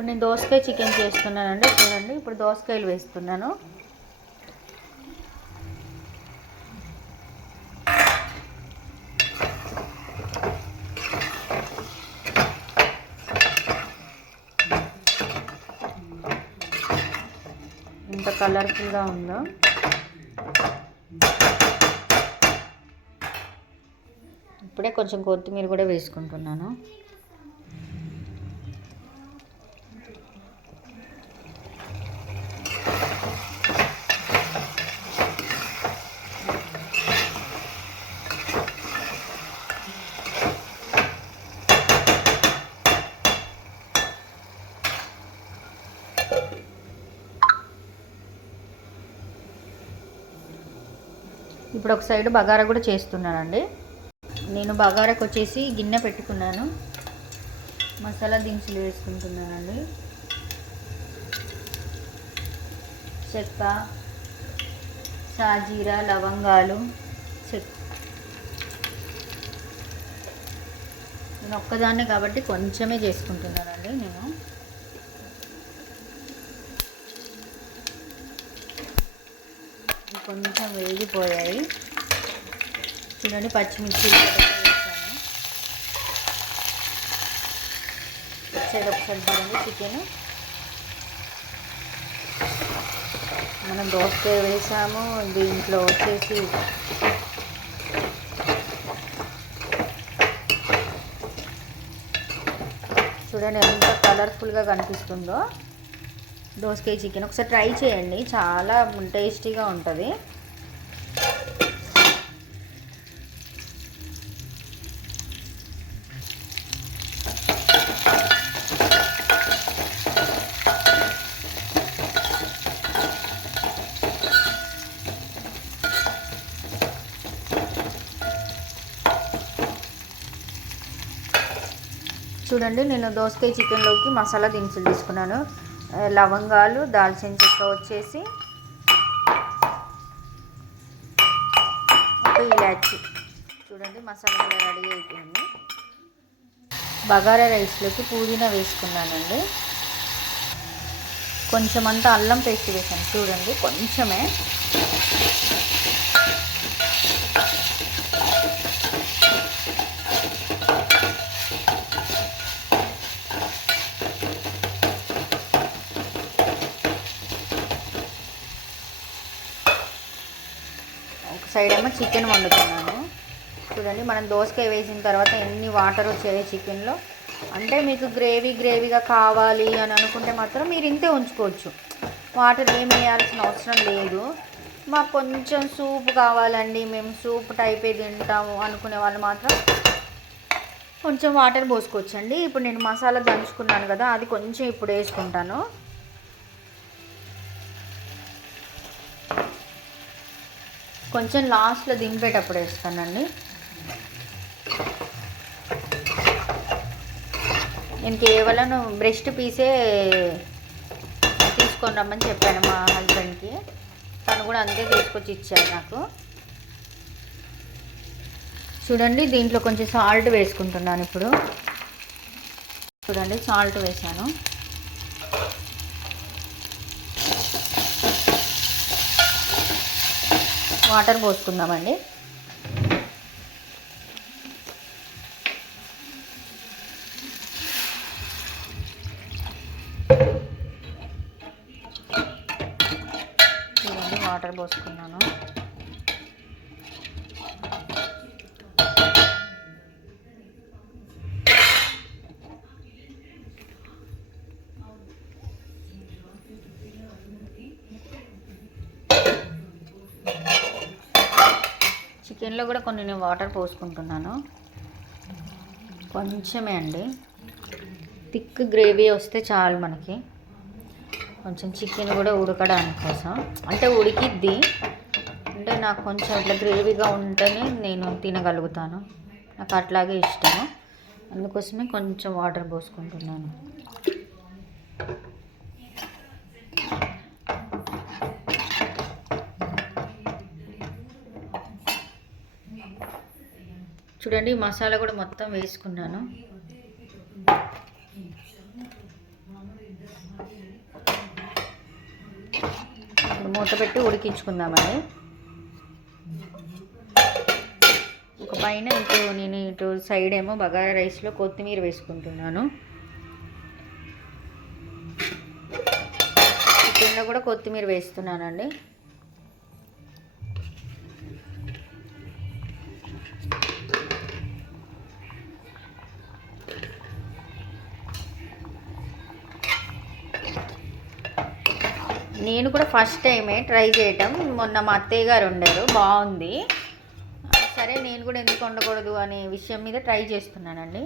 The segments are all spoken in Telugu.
ఇప్పుడు నేను దోసకాయ చికెన్ చేస్తున్నానండి. చూడండి, ఇప్పుడు దోసకాయలు వేస్తున్నాను. ఎంత కలర్ఫుల్గా ఉందో. ఇప్పుడే కొంచెం కొత్తిమీర కూడా వేసుకుంటున్నాను. ఇప్పుడు ఒక సైడ్ బగారా కూడా చేస్తున్నానండి. నేను బగారాకు వచ్చేసి గిన్నె పెట్టుకున్నాను. మసాలా దినుసులు వేసుకుంటున్నానండి. చెక్క, సాజీరా, లవంగాలు. నేను ఒక్కదాన్నే కాబట్టి కొంచెమే చేసుకుంటున్నానండి. నేను కొంచెం వేగిపోయాయి. చూడండి, పచ్చిమిర్చి వేసాను. ఒకసారి చూడండి, చికెన్ మనం దోసకాయ వేసాము. దీంట్లో వచ్చేసి చూడండి ఎంత కలర్ఫుల్గా కనిపిస్తుందో దోసకాయ చికెన్. ఒకసారి ట్రై చేయండి, చాలా టేస్టీగా ఉంటుంది. చూడండి, నేను దోసకాయ చికెన్లోకి మసాలా దినుసులు తీసుకున్నాను. లవంగాలు, దాల్చిన చెక్క వచ్చేసి ఒక ఇలాచి. చూడండి, మసాలా కూడా రెడీ అయిపోయింది. బగారా రైస్లోకి పుదీనా వేసుకున్నానండి. కొంచెం అంతా అల్లం పేస్ట్ వేసాను. చూడండి, కొంచెమే. సైడ్ ఏమో చికెన్ వండుతున్నాను. చూడండి, మనం దోసకాయ వేసిన తర్వాత ఎన్ని వాటర్ వచ్చాయి చికెన్లో. అంటే మీకు గ్రేవీగా కావాలి అని అనుకుంటే మాత్రం మీరు ఇంతే ఉంచుకోవచ్చు. వాటర్ ఏమి వేయాల్సిన అవసరం లేదు. మాకు కొంచెం సూప్ కావాలండి, మేము సూప్ టైపే తింటాము అనుకునే వాళ్ళు మాత్రం కొంచెం వాటర్ పోసుకోవచ్చండి. ఇప్పుడు నేను మసాలా దంచుకున్నాను కదా, అది కొంచెం ఇప్పుడు వేసుకుంటాను. కొంచెం లాస్ట్లో దింపేటప్పుడు వేస్తానండి. నేను కేవలం బ్రెస్ట్ పీసే తీసుకొని రమ్మని చెప్పాను మా హస్బెండ్కి. తను కూడా అంతే తీసుకొచ్చి ఇచ్చారు నాకు. చూడండి, దీంట్లో కొంచెం సాల్ట్ వేసుకుంటున్నాను ఇప్పుడు. చూడండి, సాల్ట్ వేసాను. వాటర్ పోసుకుందామండి. చూడండి, వాటర్ పోసుకున్నాను. చికెన్లో కూడా కొన్ని నేను వాటర్ పోసుకుంటున్నాను. కొంచెమే అండి, థిక్ గ్రేవీ వస్తే చాలు మనకి. కొంచెం చికెన్ కూడా ఉడకడానికి కోసం, అంటే ఉడికిద్ది. అంటే నాకు కొంచెం ఇట్లా గ్రేవీగా ఉంటేనే నేను తినగలుగుతాను. నాకు అట్లాగే ఇష్టము. అందుకోసమే కొంచెం వాటర్ పోసుకుంటున్నాను. చూడండి, మసాలా కూడా మొత్తం వేసుకున్నాను. ఇప్పుడు మూత పెట్టి ఉడికించుకుందామండి. ఒక పైన నేను ఇటు సైడ్ ఏమో బగారా రైస్లో కొత్తిమీర వేసుకుంటున్నాను. చికెన్లో కూడా కొత్తిమీర వేస్తున్నానండి. నేను కూడా ఫస్ట్ టైమే ట్రై చేయటం. మొన్న మా అత్తయ్య గారు వండారు, బాగుంది. సరే నేను కూడా ఎందుకు వండకూడదు అనే విషయం మీద ట్రై చేస్తున్నానండి.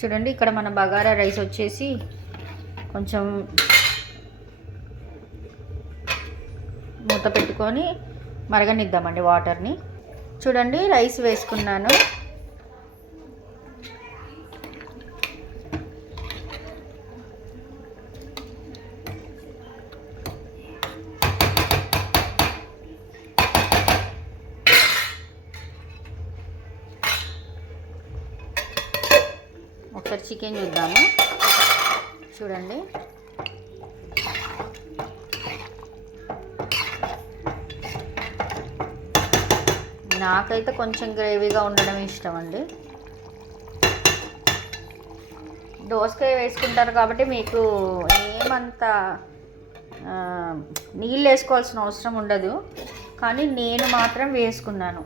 చూడండి, ఇక్కడ మన బగారా రైస్ వచ్చేసి కొంచెం మూత పెట్టుకొని మరగనిద్దామండి వాటర్ని. చూడండి, రైస్ వేసుకున్నాను. ఒకసారి చికెన్ చూద్దాము. చూడండి, నాకైతే కొంచెం గ్రేవీగా ఉండడం ఇష్టం అండి. దోసకాయ వేసుకుంటారు కాబట్టి మీకు ఏమంత నీళ్ళు వేసుకోవాల్సిన అవసరం ఉండదు, కానీ నేను మాత్రం వేసుకున్నాను.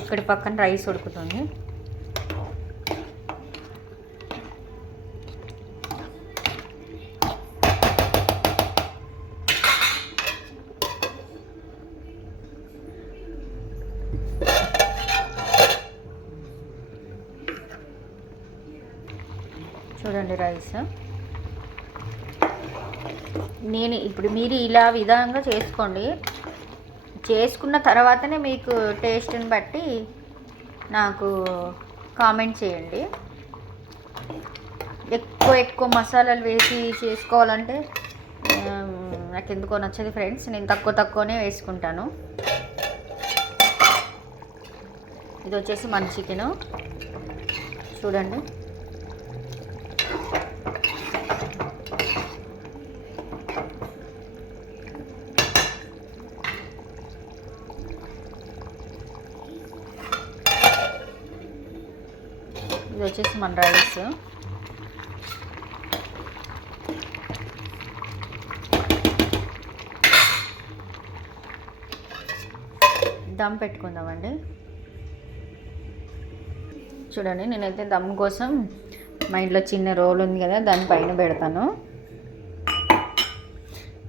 ఇక్కడ పక్కన రైస్ ఉడుకుతుంది. చూడండి రైస్. నేను ఇప్పుడు మీరు ఇలా విధంగా చేసుకోండి. చేసుకున్న తర్వాతనే మీకు టేస్ట్ని బట్టి నాకు కామెంట్ చేయండి. ఎక్కువ మసాలాలు వేసి చేసుకోవాలంటే నాకు ఎందుకో నచ్చదు ఫ్రెండ్స్. నేను తక్కువనే వేసుకుంటాను. ఇది వచ్చేసి మన చికెను. చూడండి, ఇది వచ్చేసి మన రైస్. దమ్ పెట్టుకుందామండి. చూడండి, నేనైతే దమ్ కోసం మా ఇంట్లో చిన్న రోల్ ఉంది కదా, దానిపైన పెడతాను.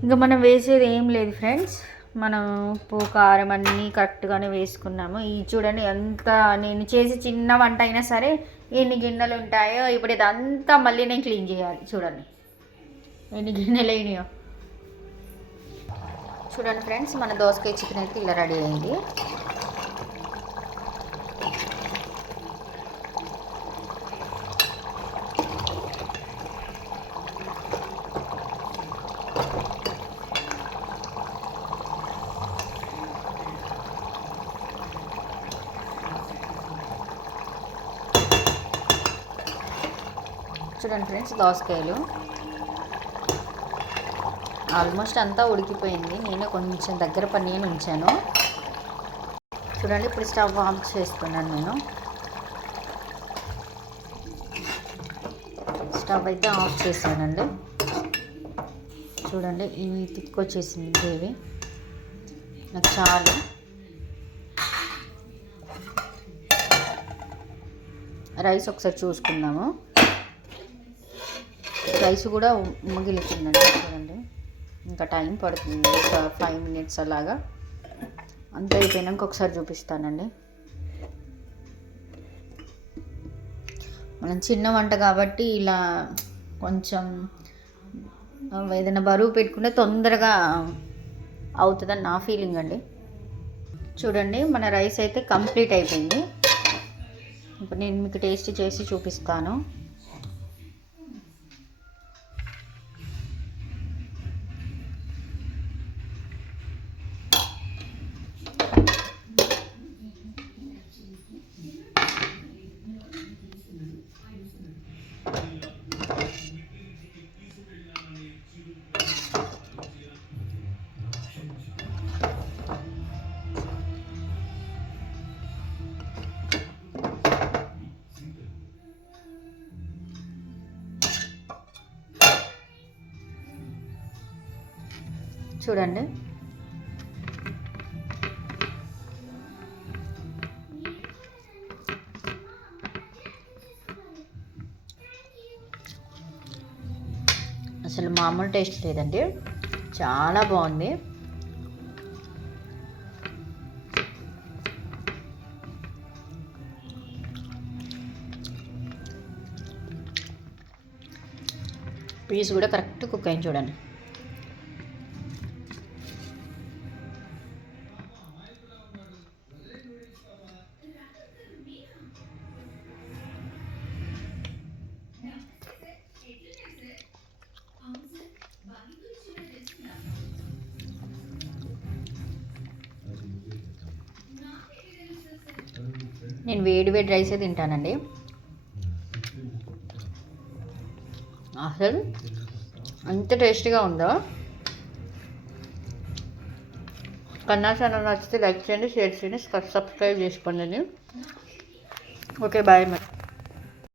ఇంకా మనం వేసేది ఏం లేదు ఫ్రెండ్స్. మనం ఉప్పు కారం అన్నీ కరెక్ట్గానే వేసుకున్నాము. ఈ చూడండి, ఎంత నేను చేసి చిన్న వంట అయినా సరే ఎన్ని గిన్నెలు ఉంటాయో. ఇప్పుడు ఇదంతా మళ్ళీ నేను క్లీన్ చేయాలి. చూడండి ఎన్ని గిన్నెలు అయినాయో. చూడండి ఫ్రెండ్స్, మన దోసకాయ చికెన్ అయితే ఇలా రెడీ అయింది. చూడండి ఫ్రెండ్స్, దోసకాయలు ఆల్మోస్ట్ అంతా ఉడికిపోయింది. నేను కొంచెం దగ్గర పని ఉంచాను. చూడండి, ఇప్పుడు స్టవ్ ఆఫ్ చేస్తున్నాను. నేను స్టవ్ అయితే ఆఫ్ చేశానండి. చూడండి, ఇవి తిక్కొచ్చేసింది గ్రేవీ. నాకు చాలు. రైస్ ఒకసారి చూసుకుందాము. రైస్ కూడా మిగిలిపోయిందండి. చూడండి, ఇంకా టైం పడుతుంది, ఒక 5 minutes అలాగా. అంతా అయిపోయినాక ఒకసారి చూపిస్తానండి. మనం చిన్న వంట కాబట్టి ఇలా కొంచెం ఏదైనా బరువు పెట్టుకుంటే తొందరగా అవుతుందని నా ఫీలింగ్ అండి. చూడండి, మన రైస్ అయితే కంప్లీట్ అయిపోయింది. ఇప్పుడు నేను మీకు టేస్ట్ చేసి చూపిస్తాను. చూడండి. అసలు మామూలు టేస్ట్ లేదండి, చాలా బాగుంది. పీస్ కూడా కరెక్ట్ కుక్ అయింది చూడండి. నేను వేడి వేడి రైసే తింటానండి. అసలు అంత టేస్టీగా ఉందో. కన్నా ఛానల్ నచ్చితే లైక్ చేయండి, షేర్ చేయండి, సబ్స్క్రైబ్ చేసుకోండి. ఓకే, బాయ్ మరి.